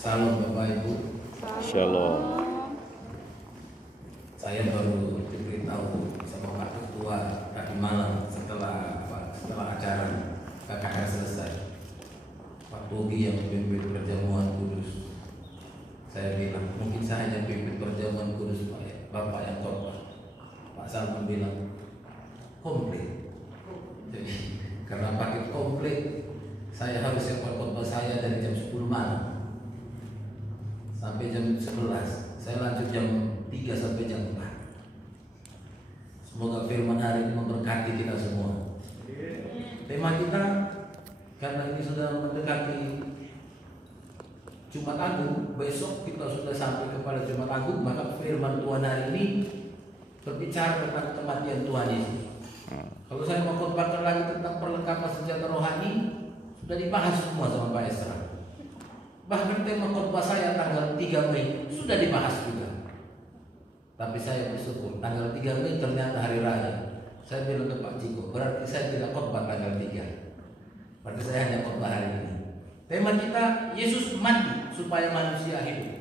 Salam Bapak Ibu. Shalom. Saya baru diberitahu sama Pak Ketua tadi malam setelah acara KKR selesai. Pak Bobi yang memimpin perjamuan kudus. Saya bilang mungkin saya hanya pimpin perjamuan kudus Pak ya. Bapak yang khotbah. Pak Salman bilang komplit. Jadi karena pakai komplit, saya harus siapkan khotbah saya dari jam 10 malam sampai jam 11. Saya lanjut jam 3 sampai jam 4. Semoga firman hari ini memberkati kita semua. Tema kita karena ini sudah mendekati Jumat Agung, besok kita sudah sampai kepada Jumat Agung, maka firman Tuhan hari ini berbicara tentang kematian Tuhan Yesus. Kalau saya mau khotbahkan lagi tentang perlengkapan senjata rohani, sudah dibahas semua sama Pak Esra. Bahkan tema khotbah saya tanggal 3 Mei sudah dibahas juga. Tapi saya bersyukur tanggal 3 Mei ternyata hari raya. Saya bilang ke Pak Ciko, berarti saya tidak khotbah tanggal 3. Berarti saya hanya khotbah hari ini. Tema kita, Yesus mati supaya manusia hidup.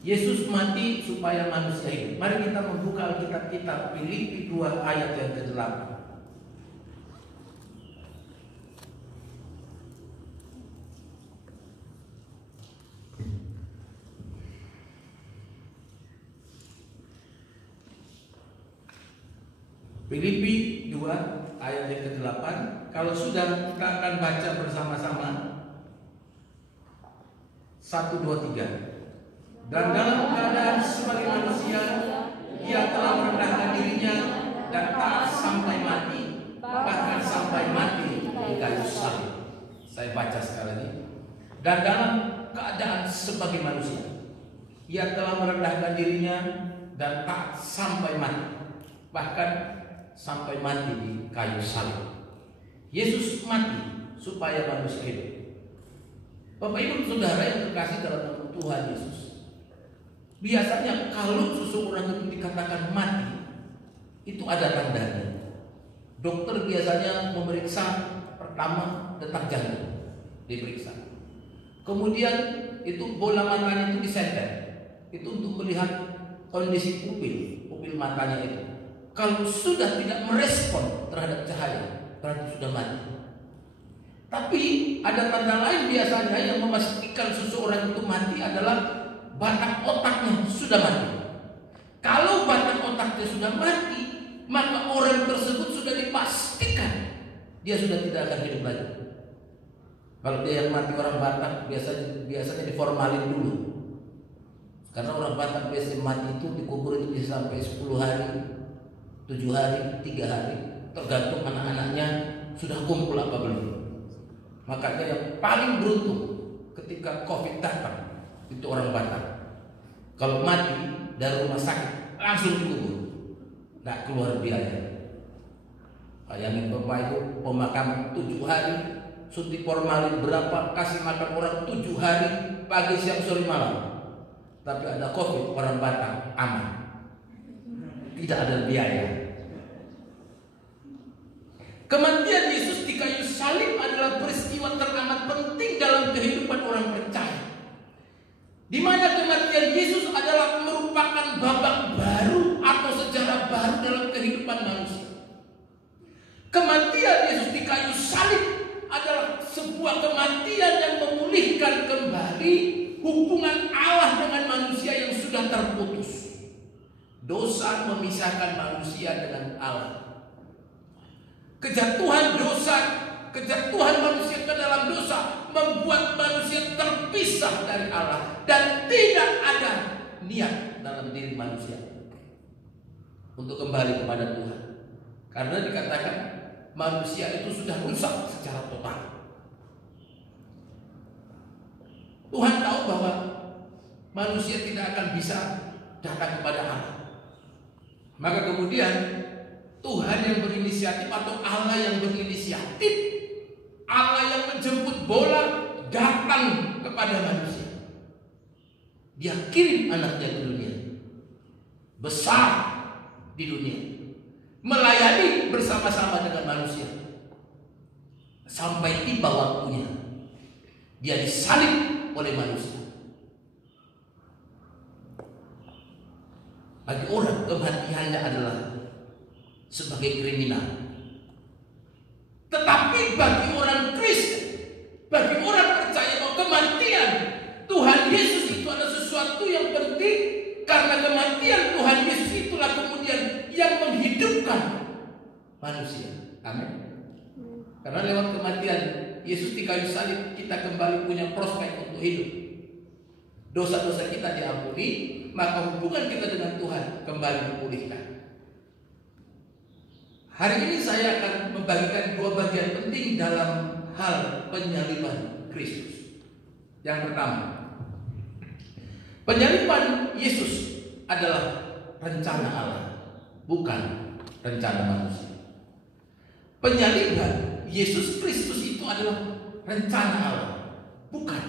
Yesus mati supaya manusia hidup. Mari kita membuka Alkitab kita, Filipi 2 ayat yang ke-8. Filipi 2 ayat yang ke-8. Kalau sudah kita akan baca bersama-sama. 1, 2, 3. Dan dalam keadaan sebagai manusia, ia telah merendahkan dirinya dan taat sampai mati, bahkan sampai mati di kayu salib. Saya baca sekali lagi. Dan dalam keadaan sebagai manusia, ia telah merendahkan dirinya dan taat sampai mati, bahkan sampai mati di kayu salib. Yesus mati supaya manusia hidup. Bapak Ibu Saudara yang terkasih dalam nama Tuhan Yesus, biasanya kalau seseorang itu dikatakan mati, itu ada tandanya. Dokter biasanya memeriksa pertama detak jantung, diperiksa. Kemudian itu bola matanya itu disenter, itu untuk melihat kondisi pupil matanya itu. Kalau sudah tidak merespon terhadap cahaya, berarti sudah mati. Tapi ada tanda lain biasanya yang memastikan seseorang itu mati adalah batang otaknya sudah mati. Kalau batang otaknya sudah mati, maka orang tersebut sudah dipastikan dia sudah tidak akan hidup lagi. Kalau dia yang mati orang Batak biasanya diformalin dulu. Karena orang Batak biasanya mati itu dikubur itu bisa sampai 10 hari, 7 hari, 3 hari, tergantung anak-anaknya sudah kumpul apa belum. Makanya yang paling beruntung ketika COVID datang itu orang Batak. Kalau mati dari rumah sakit langsung dikubur, nggak keluar biaya. Bayangin Bapak Ibu, pemakaman 7 hari, suntik formalin berapa, kasih makan orang 7 hari, pagi siang sore malam. Tapi ada COVID, orang Batak aman, tidak ada biaya. Kematian Yesus di kayu salib adalah peristiwa teramat penting dalam kehidupan orang percaya, di mana kematian Yesus adalah merupakan babak baru atau sejarah baru dalam kehidupan manusia. Kematian Yesus di kayu salib adalah sebuah kematian yang memulihkan kembali hubungan Allah dengan manusia yang sudah terputus. Dosa memisahkan manusia dengan Allah. Kejatuhan manusia ke dalam dosa membuat manusia terpisah dari Allah dan tidak ada niat dalam diri manusia untuk kembali kepada Tuhan. Karena dikatakan manusia itu sudah rusak secara total. Tuhan tahu bahwa manusia tidak akan bisa datang kepada Allah. Maka kemudian Tuhan yang berinisiatif atau Allah yang berinisiatif, Allah yang menjemput bola datang kepada manusia. Dia kirim anaknya ke dunia, besar di dunia, melayani bersama-sama dengan manusia sampai tiba waktunya. Dia disalib oleh manusia. Bagi orang kematiannya adalah sebagai kriminal. Tetapi bagi orang Kristen, bagi orang percaya bahwa kematian Tuhan Yesus itu adalah sesuatu yang penting, karena kematian Tuhan Yesus itulah kemudian yang menghidupkan manusia. Amin. Karena lewat kematian Yesus di kayu salib kita kembali punya prospek untuk hidup. Dosa-dosa kita diampuni, maka hubungan kita dengan Tuhan kembali dipulihkan. Hari ini saya akan membagikan dua bagian penting dalam hal penyaliban Kristus. Yang pertama, penyaliban Yesus adalah rencana Allah, bukan rencana manusia. Penyaliban Yesus Kristus itu adalah rencana Allah, bukan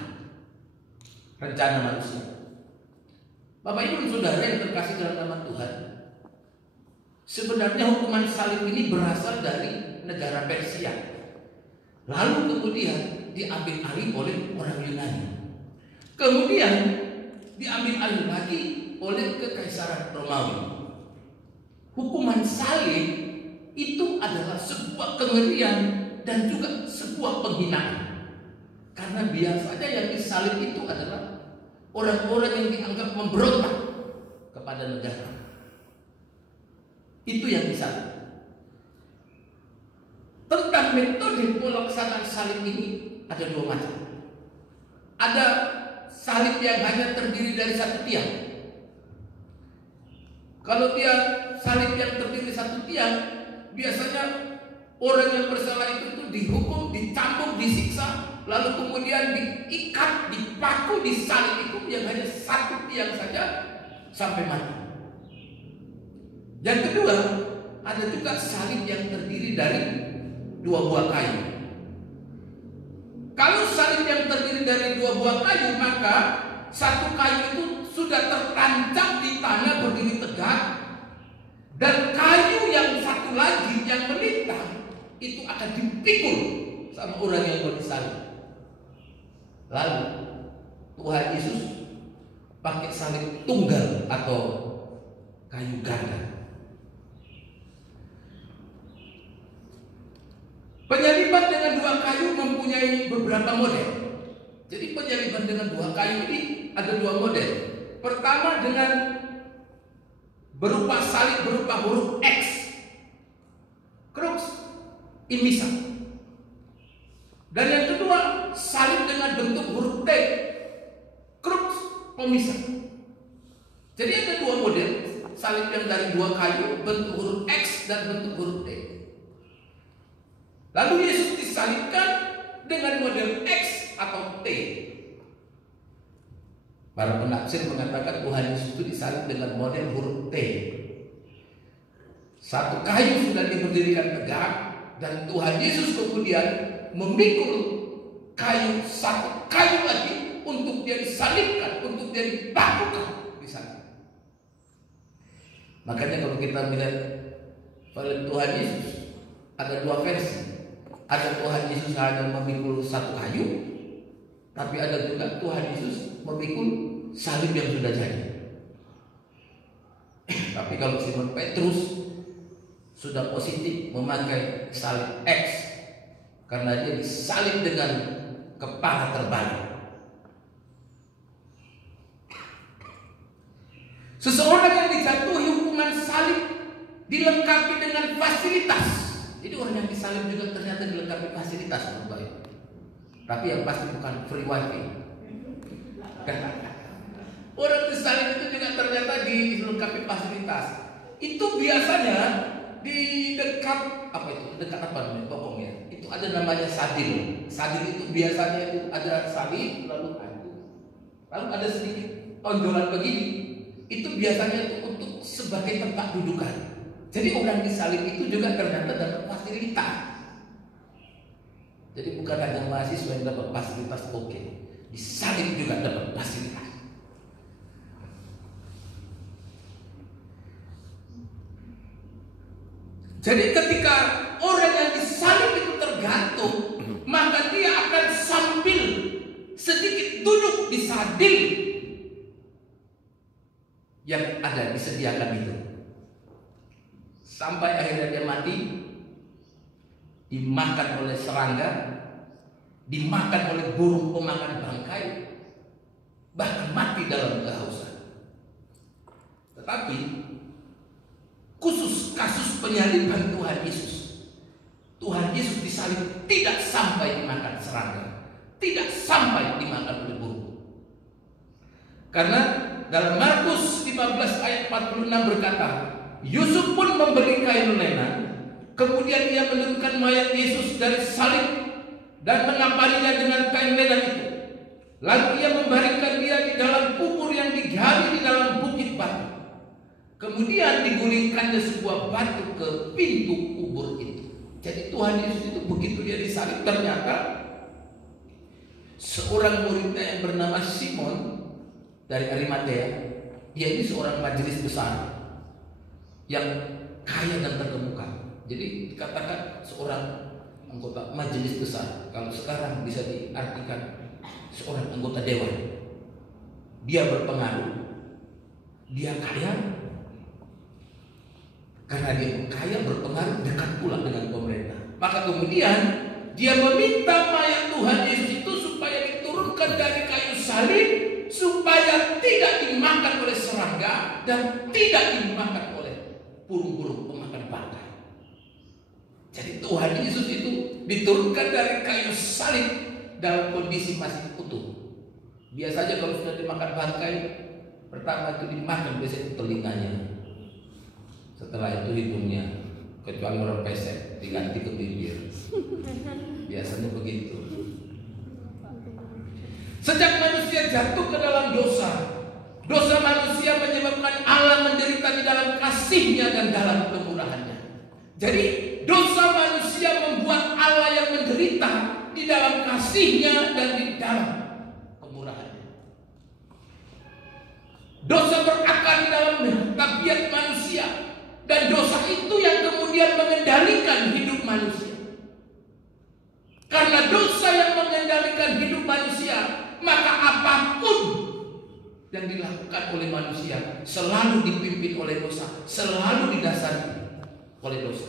rencana manusia. Bapak Ibu dan Saudara yang terkasih dalam nama Tuhan, sebenarnya hukuman salib ini berasal dari negara Persia, lalu kemudian diambil alih oleh orang Yunani, kemudian diambil alih lagi oleh Kekaisaran Romawi. Hukuman salib itu adalah sebuah kengerian dan juga sebuah penghinaan, karena biasanya yang disalib itu adalah orang-orang yang dianggap memberontak kepada negara. Itu yang disalib. Tentang metode pelaksanaan salib ini ada dua macam. Ada salib yang hanya terdiri dari satu tiang. Kalau dia salib yang terdiri satu tiang, biasanya orang yang bersalah itu dihukum, dicambuk, disiksa, lalu kemudian diikat, dipaku, disalib itu yang hanya satu tiang saja sampai mati. Yang kedua, ada juga salib yang terdiri dari dua buah kayu. Kalau salib yang terdiri dari dua buah kayu, maka satu kayu itu sudah tertancap di tanah berdiri tegak, dan kayu yang satu lagi yang melintang itu akan dipikul sama orang yang mau disalib. Lalu Tuhan Yesus pakai salib tunggal atau kayu ganda. Penyaliban dengan dua kayu mempunyai beberapa model. Jadi penyaliban dengan dua kayu ini ada dua model. Pertama dengan berupa salib berupa huruf X, crux imisa. Dan yang kedua salib dengan bentuk huruf T, crux pemisah. Jadi ada dua model salib yang dari dua kayu, bentuk huruf X dan bentuk huruf T. Lalu Yesus disalibkan dengan model X atau T. Para penafsir mengatakan Tuhan Yesus itu disalib dengan model huruf T. Satu kayu sudah diberdirikan tegak, dan Tuhan Yesus kemudian memikul kayu, satu kayu lagi untuk dia disalibkan, untuk dia dipakukan di sana. Makanya kalau kita melihat film Tuhan Yesus, ada dua versi. Ada Tuhan Yesus hanya memikul satu kayu, tapi ada juga Tuhan Yesus memikul salib yang sudah jadi. Tapi kalau Simon Petrus sudah positif memakai salib X, karena dia disalib dengan kepala terbalik. Seseorang yang dijatuhi hukuman salib dilengkapi dengan fasilitas. Jadi orang yang disalib juga ternyata dilengkapi fasilitas, Bapak. Tapi yang pasti bukan free wifi. Orang disalib itu juga ternyata dilengkapi fasilitas. Itu biasanya di dekat apa itu? Dekat apa namanya? Bokongnya. Itu ada namanya sadil. Sadil itu biasanya itu ada salib lalu ada sedikit tonjolan begini. Itu biasanya itu untuk sebagai tempat dudukan. Jadi orang disalib itu juga ternyata dapat fasilitas. Jadi bukan hanya mahasiswa yang dapat fasilitas, oke, disalib juga dapat fasilitas. Jadi ketika orang yang disalib itu tergantung, maka dia akan sambil dituduh di sadil yang ada disediakan itu. Sampai akhirnya dia mati, dimakan oleh serangga, dimakan oleh burung pemakan bangkai, bahkan mati dalam kehausan. Tetapi khusus kasus penyaliban Tuhan Yesus disalib tidak sampai dimakan serangga, tidak sampai dimakan oleh burung. Karena dalam Markus 15 ayat 46 berkata, Yusuf pun membeli kain lenan, kemudian ia menurunkan mayat Yesus dari salib dan mengapaninya dengan kain lenan itu. Lalu ia membaringkan dia di dalam kubur yang digali di dalam bukit batu. Kemudian digulingkannya sebuah batu ke pintu kubur itu. Jadi Tuhan Yesus itu begitu dia disalib, ternyata seorang muridnya yang bernama Simon dari Arimatea, dia ini seorang majelis besar yang kaya dan terkemuka. Jadi dikatakan seorang anggota majelis besar. Kalau sekarang bisa diartikan seorang anggota dewan. Dia berpengaruh, dia kaya. Karena dia kaya, berpengaruh, dekat pula dengan pemerintah. Maka kemudian dia meminta mayat Tuhan Yesus itu supaya diturunkan dari kayu salib, supaya tidak dimakan oleh serangga dan tidak dimakan oleh burung-burung pemakan bangkai. Jadi Tuhan Yesus itu diturunkan dari kayu salib dalam kondisi masih utuh. Biasanya kalau sudah dimakan bangkai, pertama itu dimakan biasanya telinganya, setelah itu hidungnya, kecuali orang pesek diganti ke bibir. Biasanya begitu. Sejak manusia jatuh ke dalam dosa, dosa manusia menyebabkan Allah menderita di dalam kasih-Nya dan dalam kemurahan-Nya. Jadi dosa manusia membuat Allah yang menderita di dalam kasih-Nya dan di dalam kemurahan-Nya. Dosa berakar di dalam tabiat manusia, dan dosa itu yang kemudian mengendalikan hidup manusia. Karena dosa yang mengendalikan hidup manusia, maka apapun yang dilakukan oleh manusia selalu dipimpin oleh dosa, selalu didasari oleh dosa.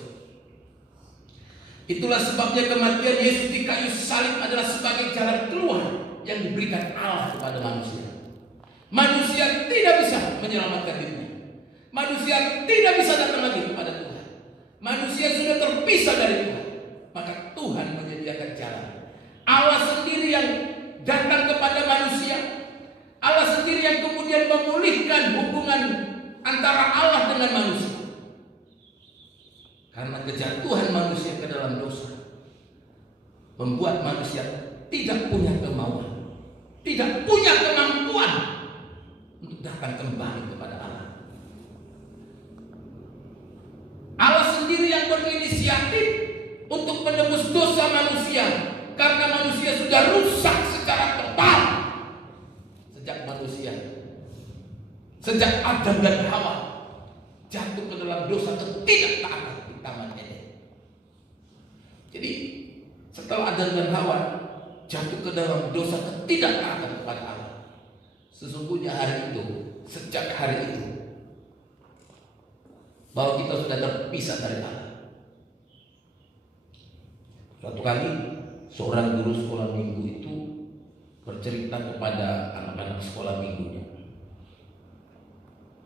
Itulah sebabnya kematian Yesus di kayu salib adalah sebagai jalan keluar yang diberikan Allah kepada manusia. Manusia tidak bisa menyelamatkan dirinya. Manusia tidak bisa datang lagi kepada Tuhan. Manusia sudah terpisah dari Tuhan. Maka Tuhan menyediakan jalan. Allah sendiri yang datang kepada manusia. Allah sendiri yang kemudian memulihkan hubungan antara Allah dengan manusia. Karena kejatuhan manusia ke dalam dosa membuat manusia tidak punya kemauan, tidak punya kemampuan untuk datang kembali kepada Allah. Allah sendiri yang berinisiatif untuk menebus dosa manusia, karena manusia sudah rusak secara total sejak Adam dan Hawa jatuh ke dalam dosa ketidaktaatan di Taman Eden. Jadi setelah Adam dan Hawa jatuh ke dalam dosa ketidaktaatan kepada Allah, sesungguhnya hari itu, sejak hari itu, bahwa kita sudah terpisah dari Allah. Suatu kali seorang guru sekolah minggu itu bercerita kepada anak-anak sekolah minggunya.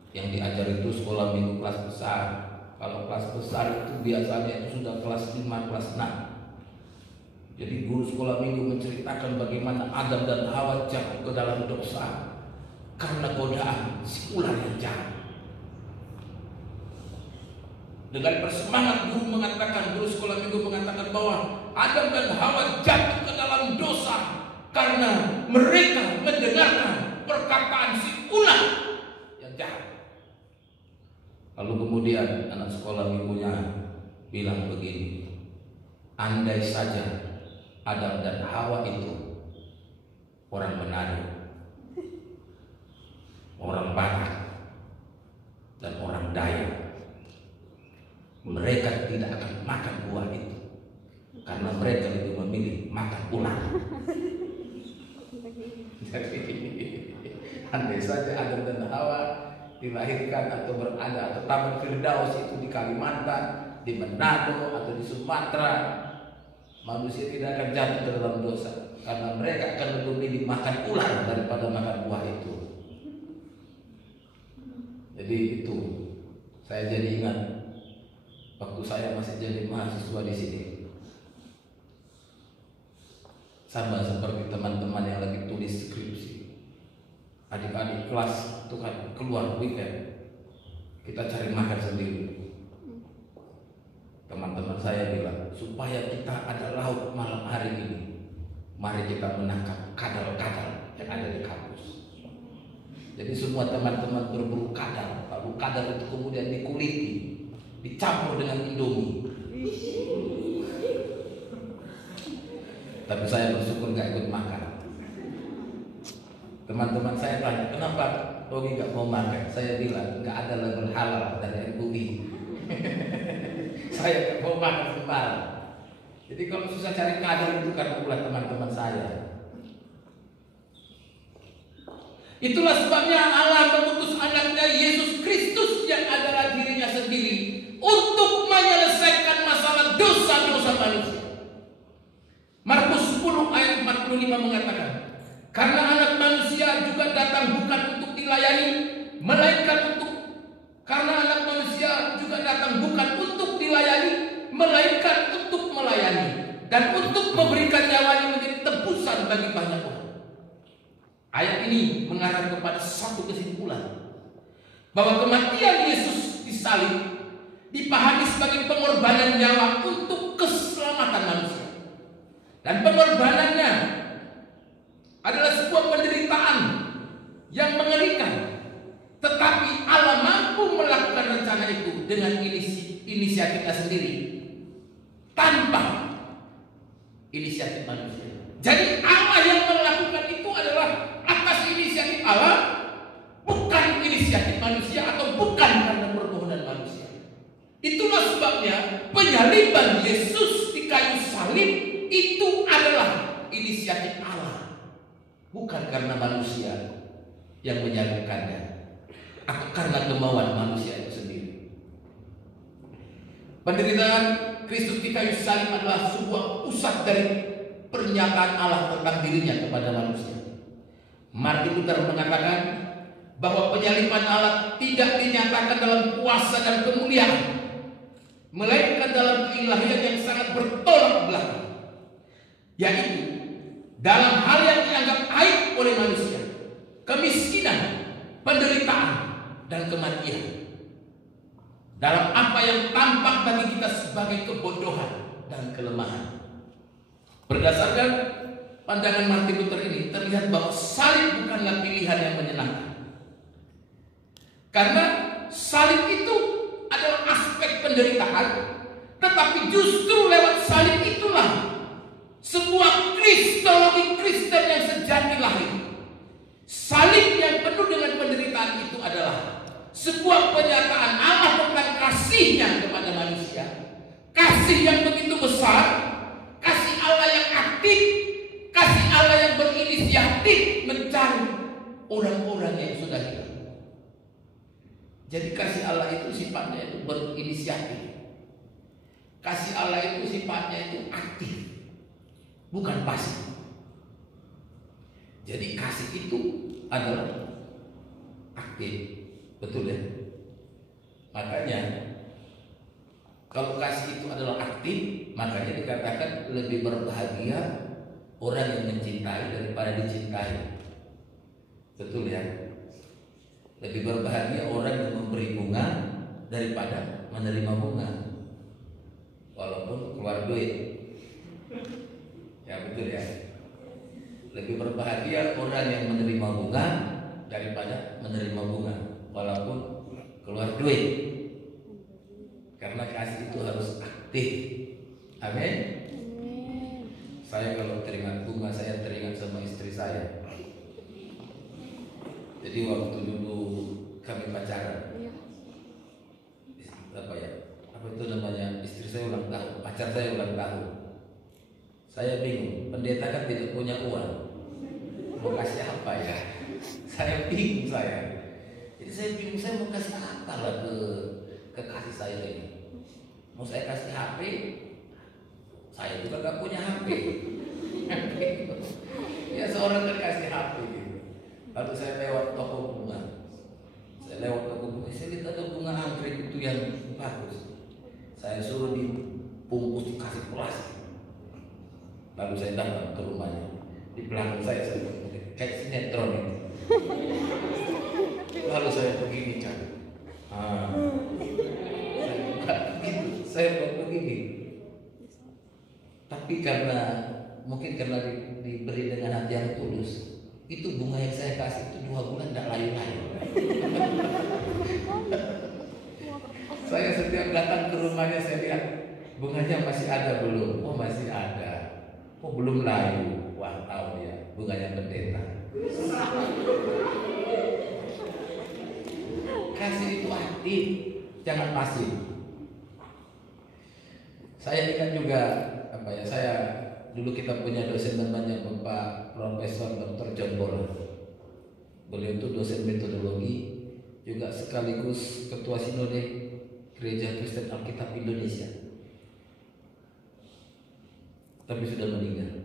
Yang diajar itu sekolah minggu kelas besar. Kalau kelas besar itu biasanya itu sudah kelas 5, kelas 6. Jadi guru sekolah minggu menceritakan bagaimana Adam dan Hawa jatuh ke dalam dosa karena godaan si ular yang jahat. Dengan bersemangat guru sekolah minggu mengatakan bahwa Adam dan Hawa jatuh ke dalam dosa karena mereka mendengarkan perkataan si ular yang jahat. Lalu kemudian anak sekolah minggunya bilang begini, andai saja Adam dan Hawa itu orang Manado, orang Batak, dan orang Dayak, mereka tidak akan makan buah itu, karena mereka lebih memilih makan ular. Jadi andai saja Adam dan Hawa dilahirkan atau berada atau Taman Firdaus itu di Kalimantan, di Manado atau di Sumatera, manusia tidak akan jatuh ke dalam dosa karena mereka akan lebih memilih makan ular daripada makan buah itu. Jadi itu saya jadi ingat waktu saya masih jadi mahasiswa di sini. Sama seperti teman-teman yang lagi tulis skripsi, adik-adik kelas itu kan keluar weekend, kita cari makan sendiri. Teman-teman saya bilang, supaya kita ada lauk malam hari ini, mari kita menangkap kadal-kadal yang ada di kampus. Jadi semua teman-teman berburu kadal, lalu kadal itu kemudian dikuliti, dicampur dengan Indomie. Tapi saya bersyukur gak ikut makan. Teman-teman saya tanya, kenapa Rogi gak mau makan? Saya bilang, gak ada label halal dari MUI. Saya gak mau makan sembarang. Jadi kalau susah cari kadal itu karena ulah teman-teman saya. Itulah sebabnya Allah mengutus anaknya Yesus Kristus yang adalah dirinya sendiri untuk menyelesaikan masalah dosa-dosa manusia. Markus 10 ayat 45 mengatakan, karena anak manusia juga datang bukan untuk dilayani, melainkan untuk melayani dan untuk memberikan nyawanya menjadi tebusan bagi banyak orang. Ayat ini mengarah kepada satu kesimpulan, bahwa kematian Yesus di salib dipahami sebagai pengorbanan nyawa untuk keselamatan manusia. Dan pengorbanannya adalah sebuah penderitaan yang mengerikan, tetapi Allah mampu melakukan rencana itu dengan inisiatifnya sendiri, tanpa inisiatif manusia. Jadi Allah yang melakukan itu adalah atas inisiatif Allah, bukan inisiatif manusia atau bukan karena permohonan manusia. Itulah sebabnya penyaliban Yesus di kayu salib itu adalah inisiatif Allah, bukan karena manusia yang menyalibkannya atau karena kemauan manusia itu sendiri. Penderitaan Kristus di kayu salib adalah sebuah pusat dari pernyataan Allah tentang dirinya kepada manusia. Martin Luther mengatakan bahwa penyaliban Allah tidak dinyatakan dalam kuasa dan kemuliaan, melainkan dalam keilahian yang sangat bertolak belakang, yaitu dalam hal yang dianggap aib oleh manusia, kemiskinan, penderitaan, dan kematian. Dalam apa yang tampak bagi kita sebagai kebodohan dan kelemahan. Berdasarkan pandangan Martin Luther ini, terlihat bahwa salib bukanlah pilihan yang menyenangkan. Karena salib itu adalah aspek penderitaan, tetapi justru lewat salib itulah sebuah kristologi Kristen yang sejati lahir. Salib yang penuh dengan penderitaan itu adalah sebuah penyataan Allah tentang kasihnya kepada manusia. Kasih yang begitu besar, kasih Allah yang aktif, kasih Allah yang berinisiatif mencari orang-orang yang sudah hilang. Jadi kasih Allah itu sifatnya itu berinisiatif. Kasih Allah itu sifatnya itu aktif, bukan pasif. Jadi kasih itu adalah aktif. Betul ya? Makanya kalau kasih itu adalah aktif, makanya dikatakan lebih berbahagia orang yang mencintai daripada dicintai. Betul ya? Lebih berbahagia orang yang memberi bunga daripada menerima bunga, walaupun keluar duit. Ya betul ya? Lebih berbahagia orang yang menerima bunga daripada menerima bunga, walaupun keluar duit. Karena kasih itu harus aktif. Amin. Saya kalau teringat bunga, saya teringat sama istri saya. Jadi waktu dulu kami pacaran, apa itu namanya, istri saya ulang tahun, pacar saya ulang tahun. Saya bingung, pendeta kan tidak punya uang, mau kasih apa apa ya? Saya bingung saya. Jadi saya bingung, saya mau kasih apa lah ke kasih saya ini. Mau saya kasih HP, saya juga gak punya HP. Ya seorang kan kasih HP gitu. Lalu saya lewat toko bunga. Saya lihat ada bunga anggrek itu yang bagus. Saya suruh dibungkus dikasih plastik. Lalu saya datang ke rumahnya. Di belakang saya kayak sinetron itu. Lalu saya begini kan. Saya buat begini. Tapi mungkin karena diberi dengan hati yang tulus, itu bunga yang saya kasih itu 2 bulan tidak layu-layu. Saya setiap datang ke rumahnya saya lihat bunganya masih ada belum? Oh masih ada. Oh belum layu. Wah tahu ya, bunganya pendeta. Kasih itu aktif, jangan pasif. Saya ingat juga saya dulu kita punya dosen namanya Bapak Profesor Dr. John Bola. Beliau itu dosen metodologi, juga sekaligus ketua sinode Gereja Kristen Alkitab Indonesia. Tapi sudah meninggal.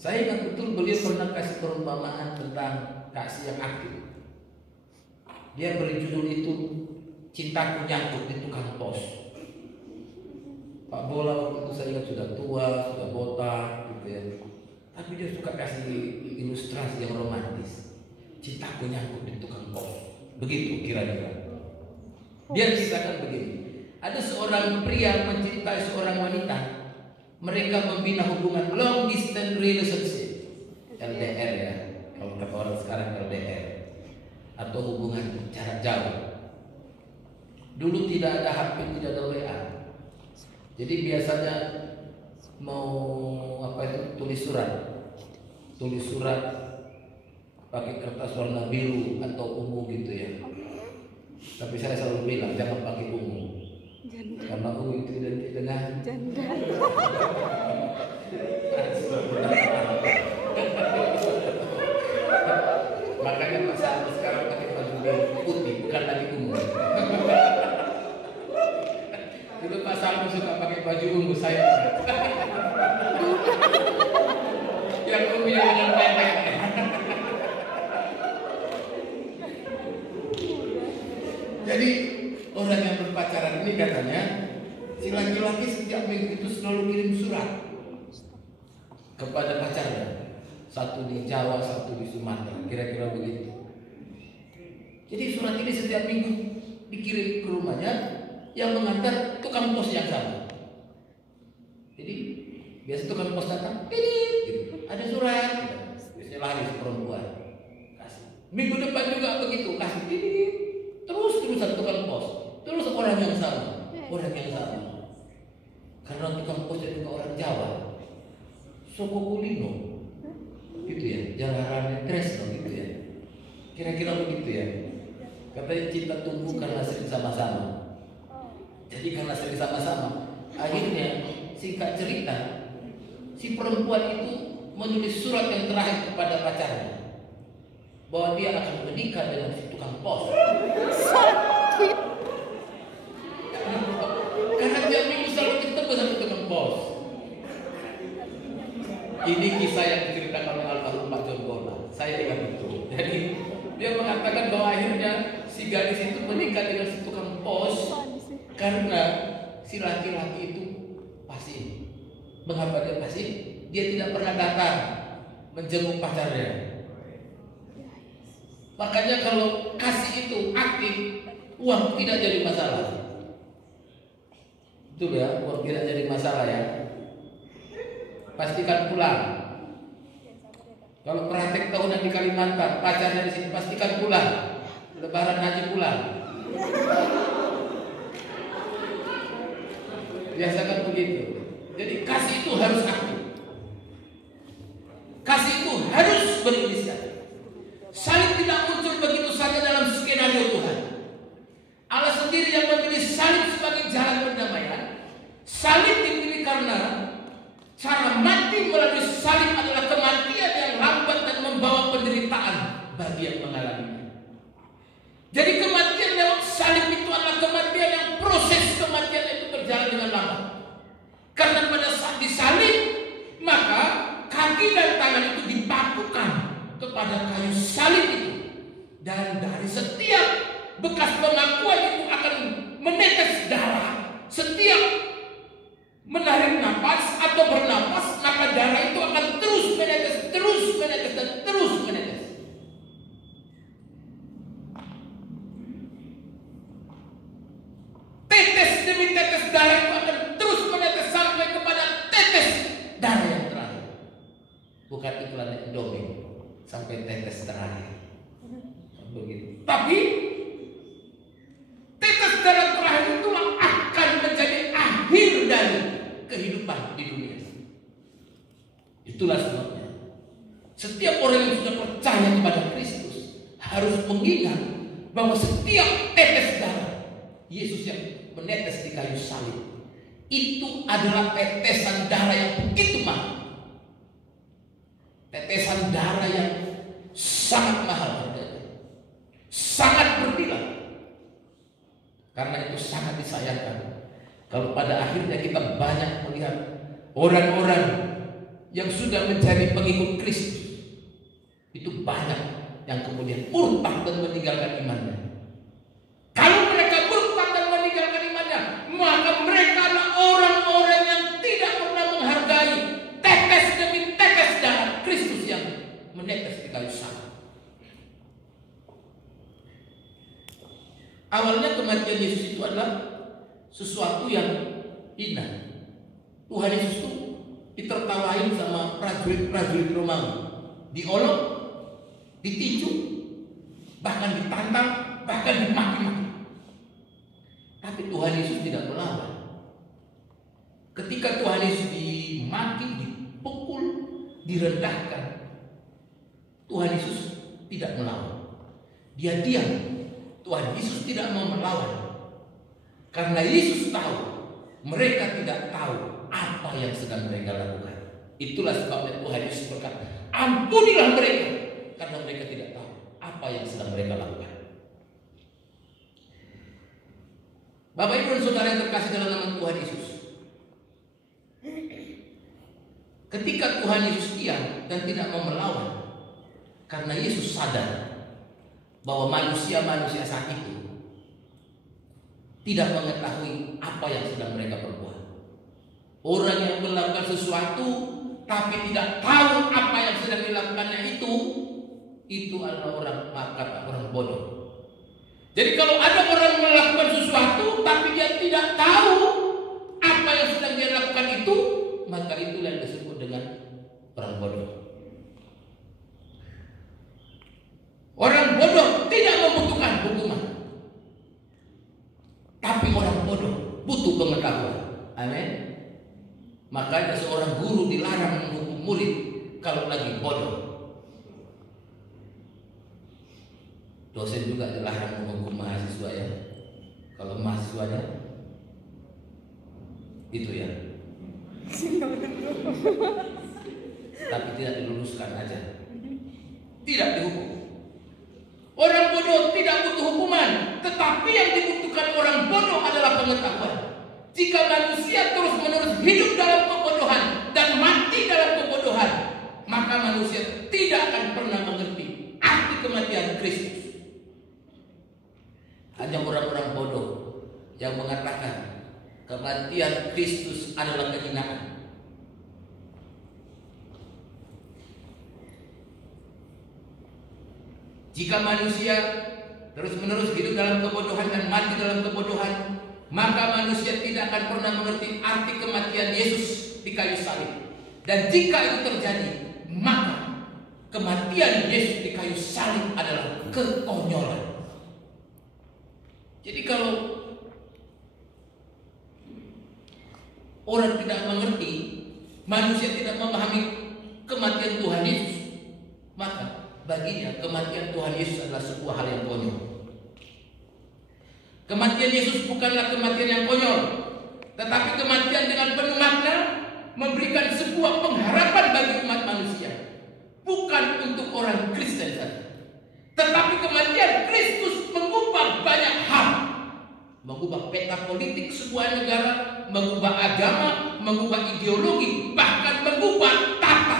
Saya ingat betul beliau pernah kasih perumpamaan tentang kasih yang aktif. Dia beri judul itu Cintaku Nyangkut di Tukang Pos. Pak Bola waktu itu saya ingat sudah tua, sudah botak gitu ya. Tapi dia suka kasih ilustrasi yang romantis. Cintaku nyangkut di tukang pos. Begitu kira-kira. Dia ceritakan begini. Ada seorang pria mencintai seorang wanita. Mereka membina hubungan long distance relationship, LDR ya. Kalau kata orang sekarang LDR, atau hubungan jarak jauh. Dulu tidak ada HP, tidak ada WA. Jadi biasanya mau tulis surat pakai kertas warna biru atau ungu gitu ya. Tapi saya selalu bilang jangan pakai ungu, karena ungu itu identik dengan janda. Makanya Pak Salmo sekarang pakai baju putih, bukan lagi ungu. Dulu Pak Salmo suka pakai baju ungu, saya yang ungu yang pendek. Jadi orang yang berpacaran ini katanya si laki-laki setiap minggu itu selalu kirim surat kepada pacarnya. Satu di Jawa, satu di Sumatera, kira-kira begitu. Jadi surat ini setiap minggu dikirim ke rumahnya, yang mengantar tukang pos yang sama. Jadi biasa tukang pos datang, gitu. Ada surat, biasanya lari perempuan, kasih. Minggu depan juga begitu, kasih. Terus-terusan tukang pos, terus orang yang sama. Karena tukang pos juga orang Jawa, Soko Kulino, gitu ya, Jalaran Tresno gitu ya. Kira-kira begitu ya. Katanya cinta tumbuh karena sering sama-sama. Jadi karena sering sama-sama, akhirnya singkat cerita, si perempuan itu menulis surat yang terakhir kepada pacarnya bahwa dia akan menikah dengan si tukang pos. Karena tiap minggu selalu ketemu sama tukang pos. Ini kisah yang diceritakan oleh almarhum Pak John Bola. Saya ingat betul. Jadi dia mengatakan bahwa akhirnya si gadis itu menikah dengan si tukang pos karena si laki-laki itu pasif. Mengapa dia pasif? Dia tidak pernah datang menjenguk pacarnya. Makanya kalau kasih itu aktif, uang tidak jadi masalah. Betul ya, uang tidak jadi masalah ya. Pastikan pulang. Kalau praktek tahunan di Kalimantan, pacarnya di sini pastikan pulang. Lebaran haji pulang. Biasakan begitu. Jadi kasih itu harus aktif. Kasih itu harus berinisiatif. Salib tidak muncul begitu saja dalam skenario Tuhan. Allah sendiri yang memilih salib sebagai jalan perdamaian. Salib dipilih karena Cara mati melalui salib adalah kematian yang lambat dan membawa penderitaan bagi yang mengalaminya. Jadi kematian lewat salib itu adalah kematian yang proses kematian itu berjalan dengan lambat. Karena pada saat disalib, maka kaki dan tangan itu dipakukan kepada kayu salib itu. Dan dari setiap bekas pengakuan itu akan menetes darah. Setiap menarik napas atau bernapas, maka darah itu akan terus menetes, dan terus menetes. Tetes demi tetes darah itu akan terus menetes sampai kepada tetes darah yang terakhir. Bukan iklan Indomie sampai tetes terakhir. Begitu. Tapi tetes darah terakhir itu akan menjadi akhir dari kehidupan di dunia. Itulah sebabnya setiap orang yang sudah percaya kepada Kristus harus mengingat bahwa setiap tetes darah Yesus yang menetes di kayu salib itu adalah tetesan darah yang begitu mahal. Tetesan darah yang sangat mahal harganya, sangat bernilai. Karena itu sangat disayangkan kalau pada akhirnya kita banyak melihat orang-orang yang sudah menjadi pengikut Kristus, itu banyak yang kemudian murtad dan meninggalkan imannya. Kalau mereka murtad dan meninggalkan imannya, maka mereka adalah orang-orang yang tidak pernah menghargai tetes demi tetes darah Kristus yang menetes di kayu salib. Awalnya kematian Yesus itu adalah sesuatu yang hina. Tuhan Yesus itu ditertawain sama prajurit Romawi, diolok, ditinju, bahkan ditantang, bahkan dimaki-maki. Tapi Tuhan Yesus tidak melawan. Ketika Tuhan Yesus dimaki, dipukul, direndahkan, Tuhan Yesus tidak melawan. Dia diam. Tuhan Yesus tidak mau melawan. Karena Yesus tahu mereka tidak tahu apa yang sedang mereka lakukan. Itulah sebabnya Tuhan Yesus berkata, ampunilah mereka, karena mereka tidak tahu apa yang sedang mereka lakukan. Bapak Ibu dan Saudara yang terkasih dalam nama Tuhan Yesus, ketika Tuhan Yesus diam dan tidak mau melawan, karena Yesus sadar bahwa manusia-manusia saat itu tidak mengetahui apa yang sedang mereka perbuat. Orang yang melakukan sesuatu tapi tidak tahu apa yang sedang dilakukannya itu adalah orang bodoh. Jadi kalau ada orang melakukan sesuatu tapi dia tidak tahu apa yang sedang dia lakukan itu, maka itulah yang disebut dengan orang bodoh. Orang bodoh tidak membutuhkan hukuman, tapi orang bodoh butuh pengetahuan. Amin. Makanya seorang guru dilarang menghukum murid kalau lagi bodoh. Dosen juga dilarang menghukum mahasiswa ya, kalau mahasiswanya itu ya, tapi tidak diluluskan aja, tidak dihukum. Orang bodoh tidak butuh hukuman, tetapi yang dibutuhkan orang bodoh adalah pengetahuan. Jika manusia terus-menerus hidup dalam kebodohan dan mati dalam kebodohan, maka manusia tidak akan pernah mengerti arti kematian Kristus. Hanya orang-orang bodoh yang mengatakan kematian Kristus adalah kehinaan. Jika manusia terus-menerus hidup dalam kebodohan dan mati dalam kebodohan, maka manusia tidak akan pernah mengerti arti kematian Yesus di kayu salib. Dan jika itu terjadi, maka kematian Yesus di kayu salib adalah kekonyolan. Jadi kalau orang tidak mengerti, manusia tidak memahami kematian Tuhan Yesus, maka baginya kematian Tuhan Yesus adalah sebuah hal yang konyol. Kematian Yesus bukanlah kematian yang konyol, tetapi kematian dengan penuh makna, memberikan sebuah pengharapan bagi umat manusia, bukan untuk orang Kristen saja. Tetapi kematian Kristus mengubah banyak hal, mengubah peta politik sebuah negara, mengubah agama, mengubah ideologi, bahkan mengubah tata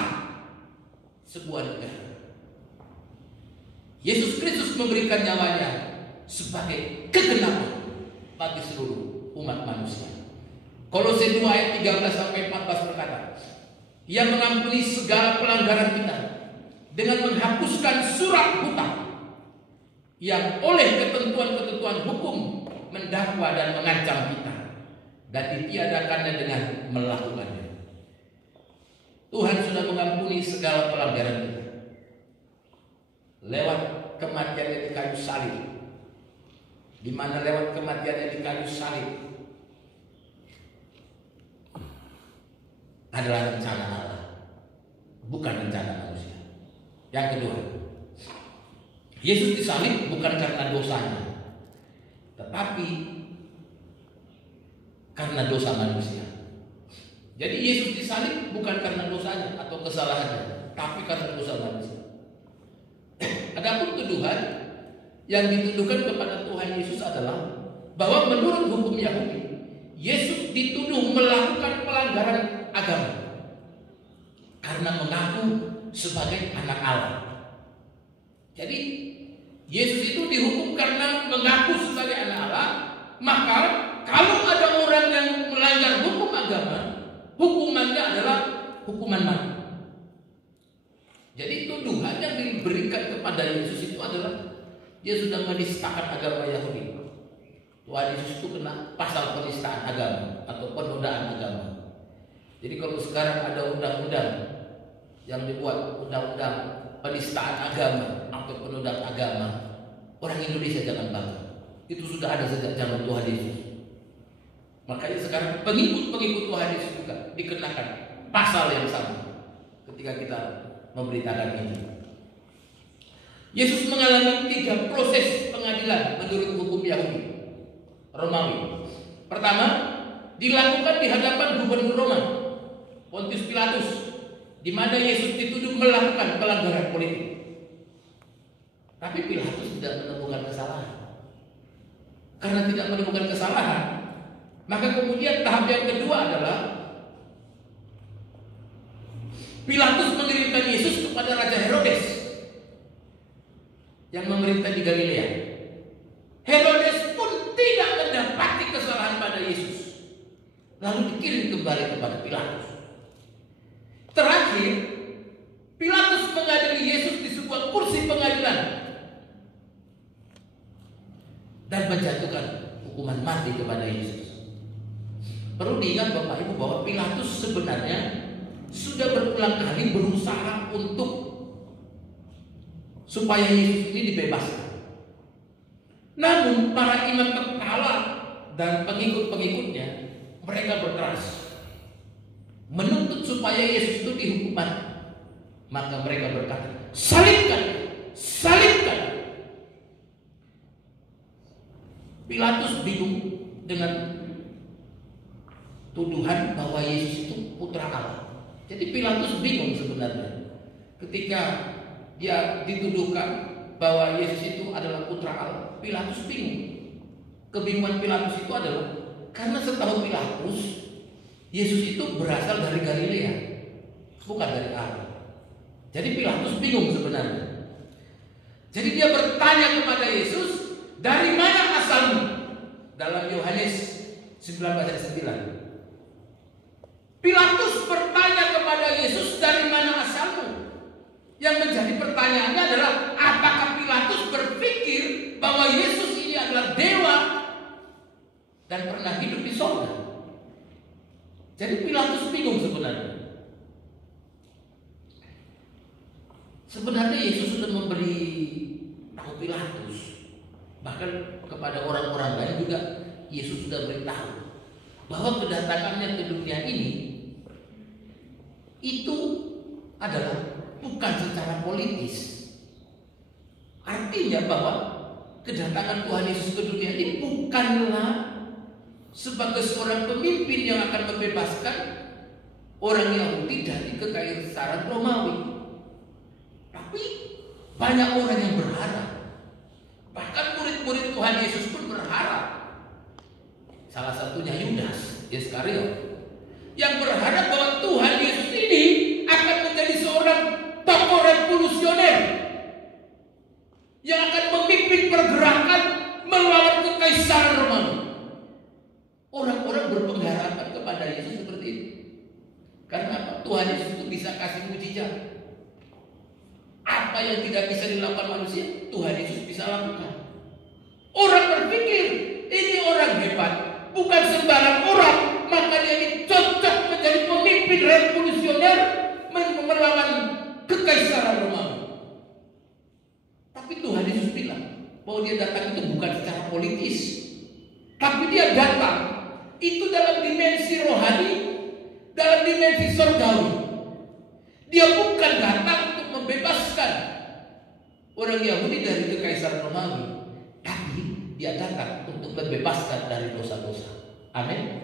sebuah negara. Yesus Kristus memberikan nyawanya sebagai kegenapan bagi seluruh umat manusia. Kolose 2 ayat 13-14 berkata, Ia mengampuni segala pelanggaran kita dengan menghapuskan surat hutang yang oleh ketentuan-ketentuan hukum mendakwa dan mengancam kita, dan ditiadakannya dengan melakukannya. Tuhan sudah mengampuni segala pelanggaran kita lewat kematiannya di kayu salib, di mana lewat kematiannya di kayu salib adalah rencana Allah, bukan rencana manusia. Yang kedua, Yesus disalib bukan karena dosanya, tetapi karena dosa manusia. Jadi Yesus disalib bukan karena dosanya atau kesalahannya, tapi karena dosa manusia. Adapun tuduhan yang dituduhkan kepada Tuhan Yesus adalah bahwa menurut hukum Yahudi, Yesus dituduh melakukan pelanggaran agama karena mengaku sebagai anak Allah. Jadi Yesus itu dihukum karena mengaku sebagai anak Allah. Maka kalau ada orang yang melanggar hukum agama, hukumannya adalah hukuman mati. Jadi tuduhan yang diberikan kepada Yesus itu adalah dia sudah menistakan agama Yahudi. Tuhan Yesus itu kena pasal penistaan agama atau penodaan agama. Jadi kalau sekarang ada undang-undang yang dibuat, undang-undang penistaan agama atau penodaan agama, orang Indonesia jangan bangga. Itu sudah ada sejak zaman Tuhan Yesus. Makanya sekarang pengikut-pengikut Tuhan Yesus juga dikenakan pasal yang sama ketika kita memberitakan ini. Yesus mengalami 3 proses pengadilan menurut hukum Yahudi Romawi. Pertama, dilakukan di hadapan gubernur Roma Pontius Pilatus, di mana Yesus dituduh melakukan pelanggaran politik. Tapi Pilatus tidak menemukan kesalahan. Karena tidak menemukan kesalahan, maka kemudian tahap yang kedua adalah Pilatus mengirimkan Yesus kepada Raja Herodes yang memerintah di Galilea. Herodes pun tidak mendapati kesalahan pada Yesus, lalu dikirim kembali kepada Pilatus. Terakhir, Pilatus mengadili Yesus di sebuah kursi pengadilan dan menjatuhkan hukuman mati kepada Yesus. Perlu diingat Bapak Ibu bahwa Pilatus sebenarnya sudah berulang kali berusaha untuk supaya Yesus ini dibebaskan. Namun para imam kepala dan pengikut-pengikutnya, mereka berkeras menuntut supaya Yesus itu dihukum mati. Maka mereka berkata, salibkan, salibkan. Pilatus bingung dengan tuduhan bahwa Yesus itu putra Allah. Jadi Pilatus bingung sebenarnya ketika dia dituduhkan bahwa Yesus itu adalah putra Allah. Pilatus bingung. Kebingungan Pilatus itu adalah karena setahu Pilatus Yesus itu berasal dari Galilea, bukan dari Allah. Jadi Pilatus bingung sebenarnya. Jadi dia bertanya kepada Yesus, dari mana asalmu? Dalam Yohanes 19 ayat 9. Pilatus bertanya kepada Yesus, dari mana asalmu? Yang menjadi pertanyaannya adalah, apakah Pilatus berpikir bahwa Yesus ini adalah dewa dan pernah hidup di surga? Jadi Pilatus bingung sebenarnya. Sebenarnya Yesus sudah memberi tahu Pilatus, bahkan kepada orang-orang lain juga Yesus sudah beritahu bahwa kedatangannya ke dunia ini itu adalah bukan secara politis. Artinya bahwa kedatangan Tuhan Yesus ke dunia ini bukanlah sebagai seorang pemimpin yang akan membebaskan orang Yahudi dari kekaisaran Romawi. Tapi banyak orang yang berharap. Bahkan murid-murid Tuhan Yesus pun berharap. Salah satunya Yudas Iskariot yang berharap bahwa Tuhan Yesus ini akan menjadi seorang tokoh revolusioner yang akan memimpin pergerakan melawan kekaisaran Romawi. Orang-orang berpengharapan kepada Yesus seperti itu. Karena apa? Tuhan Yesus itu bisa kasih mujizat. Apa yang tidak bisa dilakukan manusia, Tuhan Yesus bisa lakukan. Orang berpikir ini orang hebat, bukan sembarang orang, maka dia ini cocok menjadi pemimpin revolusioner melawan kekaisaran Romawi. Tapi Tuhan Yesus bilang bahwa dia datang itu bukan secara politis, tapi dia datang itu dalam dimensi rohani, dalam dimensi surgawi. Dia bukan datang untuk membebaskan orang Yahudi dari kekaisaran Romawi, tapi dia datang untuk membebaskan dari dosa-dosa. Amin.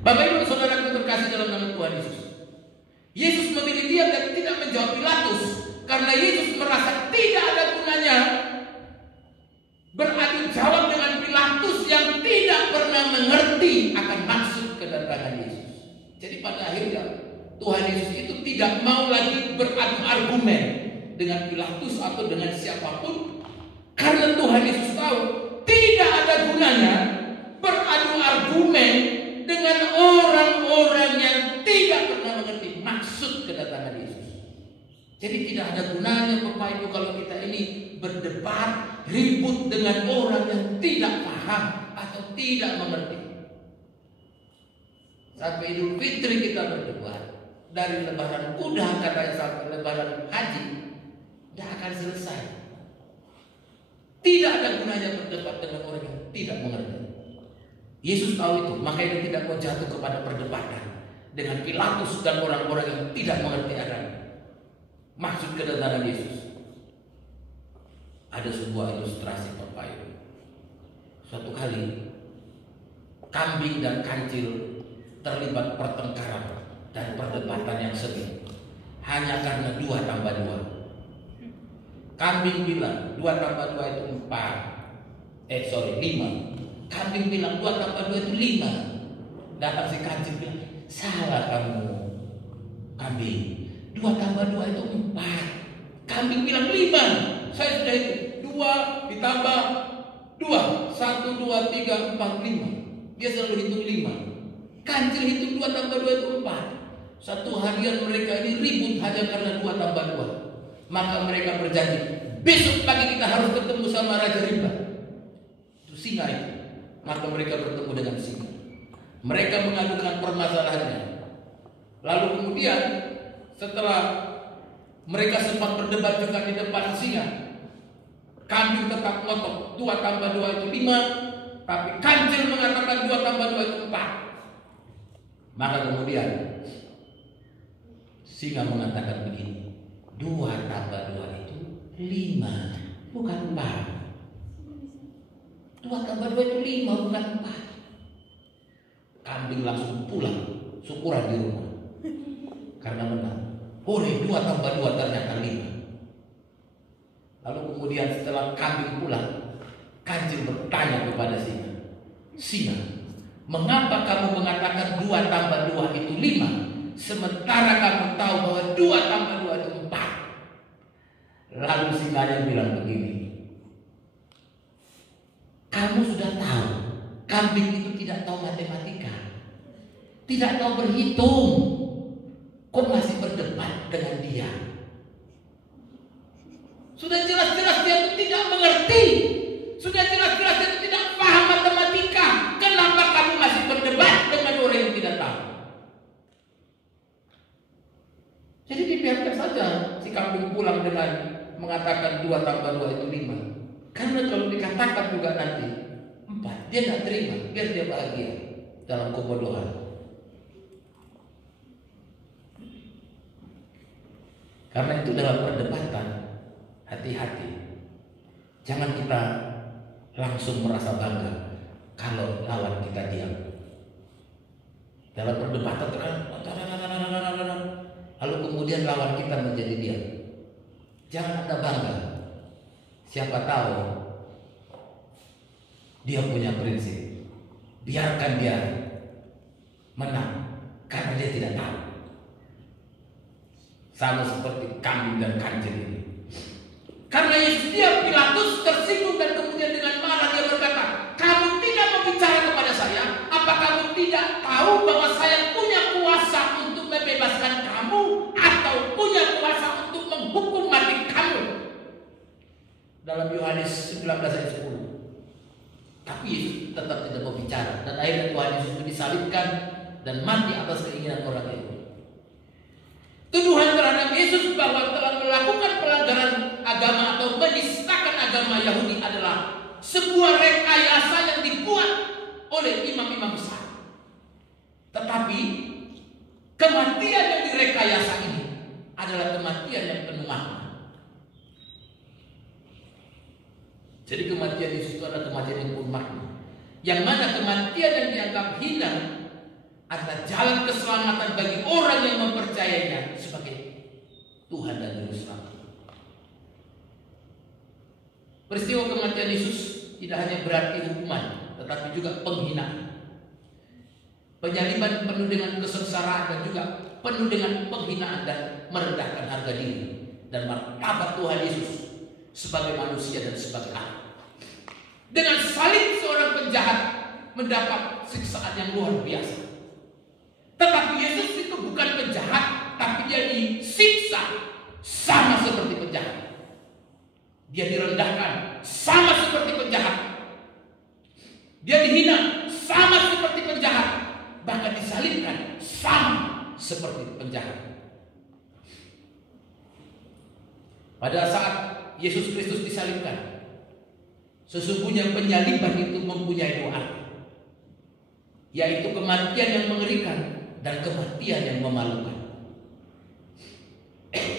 Bapak Ibu Saudara terkasih dalam nama Tuhan Yesus, Yesus memilih diam dan tidak menjawab Pilatus karena Yesus merasa tidak ada gunanya beradu jawab dengan Pilatus yang tidak pernah mengerti akan maksud kedatangan Yesus. Jadi pada akhirnya Tuhan Yesus itu tidak mau lagi beradu argumen dengan Pilatus atau dengan siapapun, karena Tuhan Yesus tahu tidak ada gunanya beradu argumen dengan orang-orang yang tidak pernah mengerti maksud kedatangan Yesus. Jadi tidak ada gunanya Bapak Ibu kalau kita ini berdebat, ribut dengan orang yang tidak paham atau tidak mengerti. Sampai Idul Fitri kita berdebat, dari lebaran kuda katanya sampai lebaran haji, tidak akan selesai. Tidak ada gunanya berdebat dengan orang yang tidak mengerti. Yesus tahu itu, makanya dia tidak mau jatuh kepada perdebatan dengan Pilatus dan orang-orang yang tidak mengerti akan maksud kedatangan Yesus. Ada sebuah ilustrasi Bapak Ibu. Suatu kali kambing dan kancil terlibat pertengkaran dan perdebatan yang sengit hanya karena 2 tambah 2. Kambing bilang 2 tambah 2 itu 5. Kambing bilang 2 tambah 2 itu 5. Datang si kancil bilang, salah kamu kambing, 2 tambah 2 itu 4. Kambing bilang 5. Saya sudah itu 2 ditambah 2, 1, 2, 3, 4, 5. Dia selalu hitung 5. Kancil hitung 2 tambah 2 itu 4. Satu harian mereka ini ribut hanya karena 2 tambah 2. Maka mereka berjanji, besok pagi kita harus ketemu sama Raja Rimba. Itu singa itu. Maka mereka bertemu dengan singa. Mereka mengadukan permasalahannya. Lalu kemudian setelah mereka sempat berdebat juga di depan singa, kambing tetap ngotot 2 tambah 2 itu 5, tapi kancil mengatakan 2 tambah 2 itu 4. Maka kemudian singa mengatakan begini, 2 tambah 2 itu 5, bukan 4. 2 tambah 2 itu 5, bukan 4. Kambing langsung pulang, syukuran di rumah karena menang. Hore, 2 tambah 2 ternyata 5. Lalu kemudian setelah kambing pulang, kancil bertanya kepada singa, singa, mengapa kamu mengatakan 2 tambah 2 itu 5, sementara kamu tahu bahwa 2 tambah 2 itu 4? Lalu singanya bilang begini, kamu sudah tahu kambing itu tidak tahu matematika, tidak tahu berhitung, kok masih berdebat dengan dia? Sudah jelas-jelas dia itu tidak mengerti, sudah jelas-jelas dia itu tidak paham matematika. Kenapa kamu masih berdebat dengan orang yang tidak tahu? Jadi dibiarkan saja si kambing pulang dengan mengatakan 2 tambah 2 itu 5. Karena kalau dikatakan juga nanti 4, dia tidak terima, biar dia bahagia dalam kebodohan. Karena itu dalam perdebatan, hati-hati. Jangan kita langsung merasa bangga kalau lawan kita diam. Dalam perdebatan lalu kemudian lawan kita menjadi dia. Jangan Anda bangga. Siapa tahu dia punya prinsip. Biarkan dia menang karena dia tidak tahu. Sama seperti kambing dan kancing ini. Karena Yesus dia Pilatus tersinggung dan kemudian dengan marah dia berkata, kamu tidak mau bicara kepada saya? Apa kamu tidak tahu bahwa saya punya kuasa untuk membebaskan kamu atau punya kuasa untuk menghukum mati kamu? Dalam Yohanes 19 ayat 10. Tapi Yesus tetap tidak mau bicara dan akhirnya Tuhan Yesus itu disalibkan dan mati atas keinginan orang itu. Tuduhan terhadap Yesus bahwa telah melakukan pelanggaran agama atau menistakan agama Yahudi adalah sebuah rekayasa yang dibuat oleh imam-imam besar. Tetapi kematian yang direkayasa ini adalah kematian yang penuh makna. Jadi kematian Yesus itu adalah kematian yang penuh makna. Yang mana kematian yang dianggap hina adalah jalan keselamatan bagi orang yang mempercayainya sebagai Tuhan dan Juru Selamat. Peristiwa kematian Yesus tidak hanya berarti hukuman, tetapi juga penghinaan. Penyaliban penuh dengan kesengsaraan dan juga penuh dengan penghinaan dan merendahkan harga diri dan martabat Tuhan Yesus sebagai manusia dan sebagai Allah. Dengan salib seorang penjahat mendapat siksaan yang luar biasa. Tetapi Yesus itu bukan penjahat, tapi dia disiksa sama seperti penjahat. Dia direndahkan sama seperti penjahat. Dia dihina sama seperti penjahat. Bahkan disalibkan sama seperti penjahat. Pada saat Yesus Kristus disalibkan, sesungguhnya penyaliban itu mempunyai dua arti, yaitu kematian yang mengerikan dan kematian yang memalukan.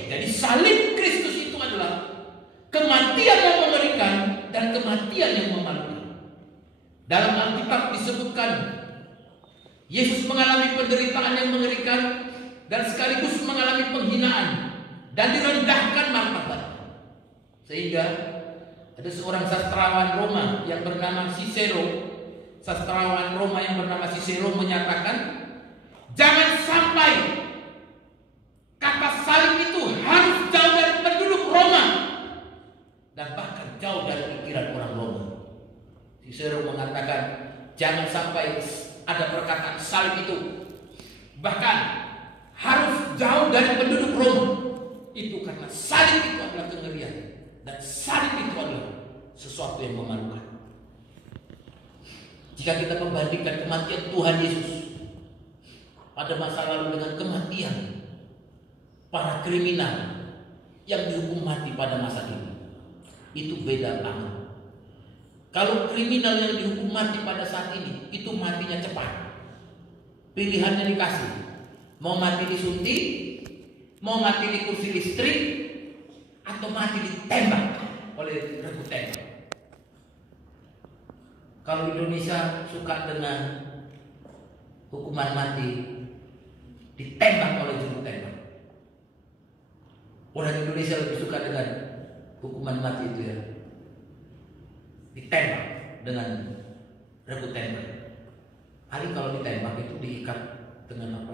Jadi salib Kristus itu adalah kematian yang mengerikan dan kematian yang memalukan. Dalam Alkitab disebutkan Yesus mengalami penderitaan yang mengerikan dan sekaligus mengalami penghinaan dan direndahkan martabatnya. Sehingga ada seorang sastrawan Roma yang bernama Cicero. Sastrawan Roma yang bernama Cicero menyatakan, jangan sampai kata salib itu harus jauh dari penduduk Roma dan bahkan jauh dari pikiran orang Roma. Cicero mengatakan jangan sampai ada perkataan salib itu bahkan harus jauh dari penduduk Roma. Itu karena salib itu adalah kengerian dan salib itu adalah sesuatu yang memalukan. Jika kita membandingkan kematian Tuhan Yesus pada masa lalu dengan kematian para kriminal yang dihukum mati pada masa ini, itu beda banget. Kalau kriminal yang dihukum mati pada saat ini, itu matinya cepat. Pilihannya dikasih, mau mati disuntik, mau mati di kursi listrik, atau mati ditembak oleh regu tembak. Kalau Indonesia suka dengan hukuman mati, ditembak oleh juru tembak. Orang Indonesia lebih suka dengan hukuman mati itu ya, ditembak dengan regu tembak. Hari kalau ditembak itu diikat dengan apa?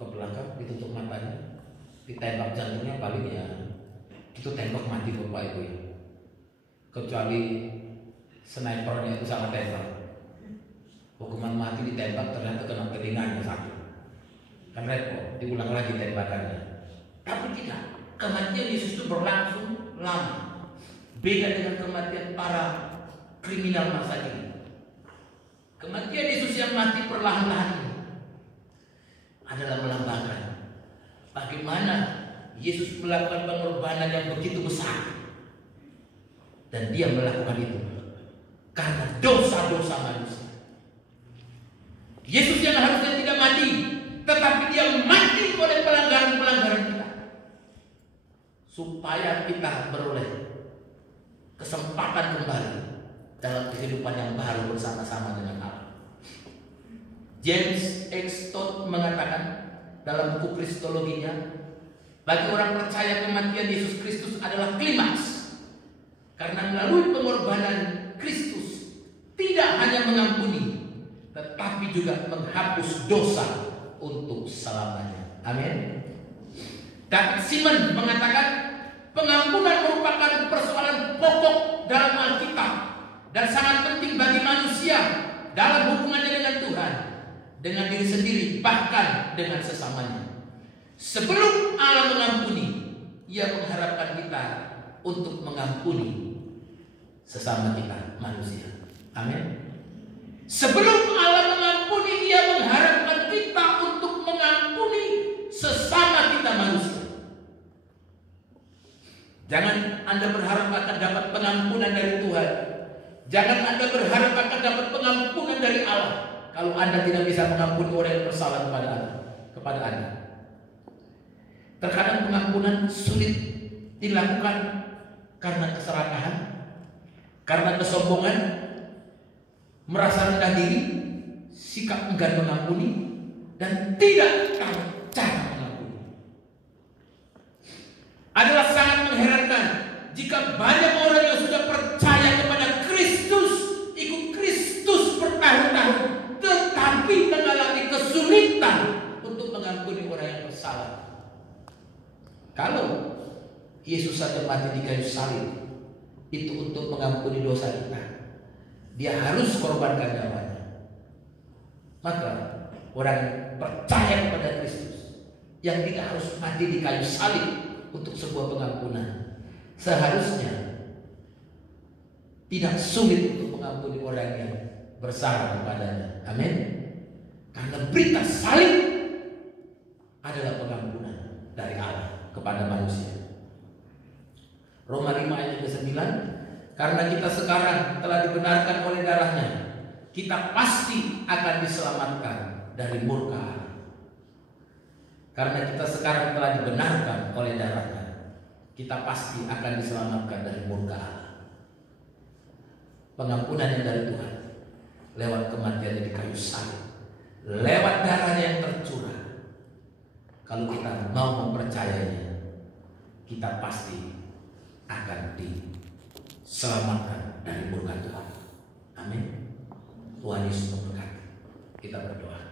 Ke belakang, ditutup matanya, ditembak jantungnya paling ya itu tembak mati bapak itu ya. Kecuali snipernya itu sama tembak. Hukuman mati ditembak ternyata kena telinganya sakit. Kan repot, diulang lagi tembakannya. Tapi tidak, kematian Yesus itu berlangsung lama. Beda dengan kematian para kriminal masa ini. Kematian Yesus yang mati perlahan-lahan adalah melambangkan bagaimana Yesus melakukan pengorbanan yang begitu besar. Dan dia melakukan itu karena dosa-dosa manusia. Yesus yang harusnya tidak mati, tetapi dia mati oleh pelanggaran-pelanggaran kita, supaya kita beroleh kesempatan kembali dalam kehidupan yang baru bersama-sama dengan Allah. James X. Todd mengatakan dalam buku Kristologinya, bagi orang percaya kematian Yesus Kristus adalah klimaks, karena melalui pengorbanan Kristus tidak hanya mengampuni, tetapi juga menghapus dosa untuk selamanya. Amin. Dan Simon mengatakan pengampunan merupakan persoalan pokok dalam Alkitab dan sangat penting bagi manusia dalam hubungannya dengan Tuhan, dengan diri sendiri, bahkan dengan sesamanya. Sebelum Allah mengampuni, Ia mengharapkan kita untuk mengampuni sesama kita manusia. Amin. Sebelum Allah mengampuni, Ia mengharapkan kita untuk mengampuni sesama kita manusia. Jangan Anda berharap akan dapat pengampunan dari Tuhan. Jangan Anda berharap akan dapat pengampunan dari Allah kalau Anda tidak bisa mengampuni orang yang bersalah kepada Anda. Terkadang pengampunan sulit dilakukan karena keserakahan, karena kesombongan, merasa rendah diri, sikap enggan mengampuni, dan tidak tahu cara mengampuni. Adalah sangat mengherankan jika banyak orang yang sudah percaya kepada Kristus, ikut Kristus bertahun-tahun, tetapi mengalami kesulitan untuk mengampuni orang yang bersalah. Kalau Yesus saja mati di kayu salib, itu untuk mengampuni dosa kita, Dia harus korbankan nyawanya. Maka orang yang percaya kepada Kristus, yang tidak harus mati di kayu salib untuk sebuah pengampunan, seharusnya tidak sulit untuk mengampuni orang yang bersalah kepadanya. Amin. Karena berita salib adalah pengampunan dari Allah kepada manusia. Roma 5 ayat ke-9, karena kita sekarang telah dibenarkan oleh darahnya, kita pasti akan diselamatkan dari murka Allah. Karena kita sekarang telah dibenarkan oleh darahnya, kita pasti akan diselamatkan dari murka Allah. Pengampunan yang dari Tuhan lewat kematian di kayu salib, lewat darahnya yang tercurah. Kalau kita mau mempercayainya, kita pasti akan diselamatkan dari murka Tuhan. Amin. Tuhan Yesus memberkati. Kita berdoa.